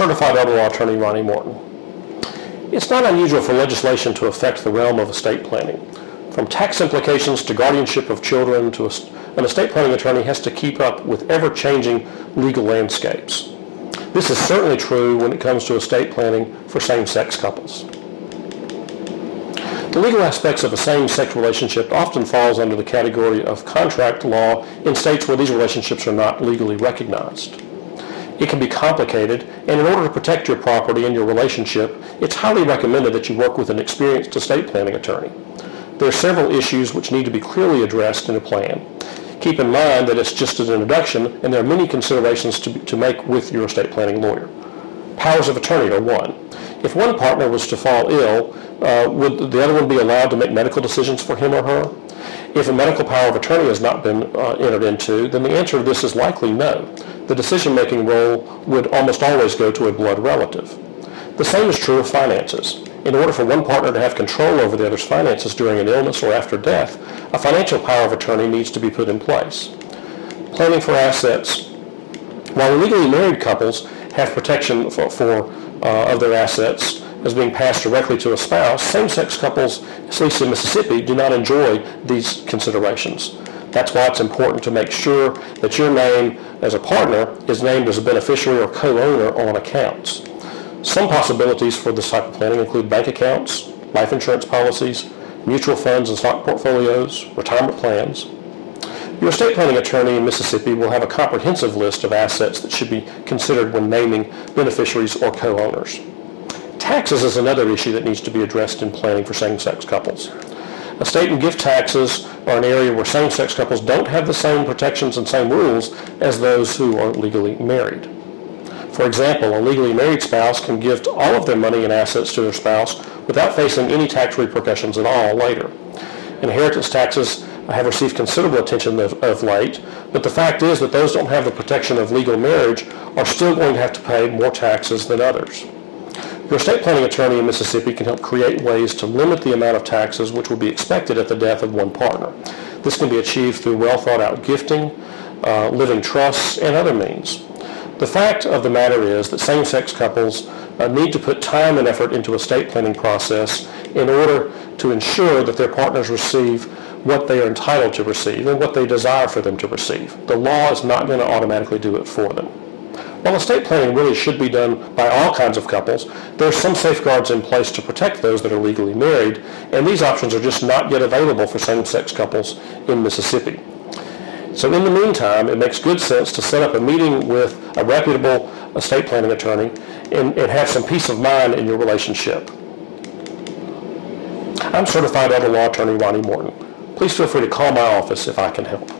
certified elder law attorney Ronnie Morton. It's not unusual for legislation to affect the realm of estate planning. From tax implications to guardianship of children to an estate planning attorney has to keep up with ever-changing legal landscapes. This is certainly true when it comes to estate planning for same-sex couples. The legal aspects of a same-sex relationship often falls under the category of contract law in states where these relationships are not legally recognized. It can be complicated, and in order to protect your property and your relationship, it's highly recommended that you work with an experienced estate planning attorney. There are several issues which need to be clearly addressed in a plan. Keep in mind that it's just an introduction, and there are many considerations to make with your estate planning lawyer. Powers of attorney are one. If one partner was to fall ill, would the other one be allowed to make medical decisions for him or her? If a medical power of attorney has not been entered into, then the answer to this is likely no. The decision-making role would almost always go to a blood relative. The same is true of finances. In order for one partner to have control over the other's finances during an illness or after death, a financial power of attorney needs to be put in place. Planning for assets. While legally married couples have protection of their assets as being passed directly to a spouse, same-sex couples, at least in Mississippi, do not enjoy these considerations. That's why it's important to make sure that your name as a partner is named as a beneficiary or co-owner on accounts. Some possibilities for this type of planning include bank accounts, life insurance policies, mutual funds and stock portfolios, retirement plans. Your estate planning attorney in Mississippi will have a comprehensive list of assets that should be considered when naming beneficiaries or co-owners. Taxes is another issue that needs to be addressed in planning for same-sex couples. Estate and gift taxes are an area where same-sex couples don't have the same protections and same rules as those who are legally married. For example, a legally married spouse can give all of their money and assets to their spouse without facing any tax repercussions at all later. Inheritance taxes have received considerable attention of late, but the fact is that those who don't have the protection of legal marriage are still going to have to pay more taxes than others. Your estate planning attorney in Mississippi can help create ways to limit the amount of taxes which will be expected at the death of one partner. This can be achieved through well-thought-out gifting, living trusts, and other means. The fact of the matter is that same-sex couples need to put time and effort into estate planning process in order to ensure that their partners receive what they are entitled to receive and what they desire for them to receive. The law is not going to automatically do it for them. While estate planning really should be done by all kinds of couples, there are some safeguards in place to protect those that are legally married, and these options are just not yet available for same-sex couples in Mississippi. So in the meantime, it makes good sense to set up a meeting with a reputable estate planning attorney and have some peace of mind in your relationship. I'm certified elder law attorney Ronnie Morton. Please feel free to call my office if I can help.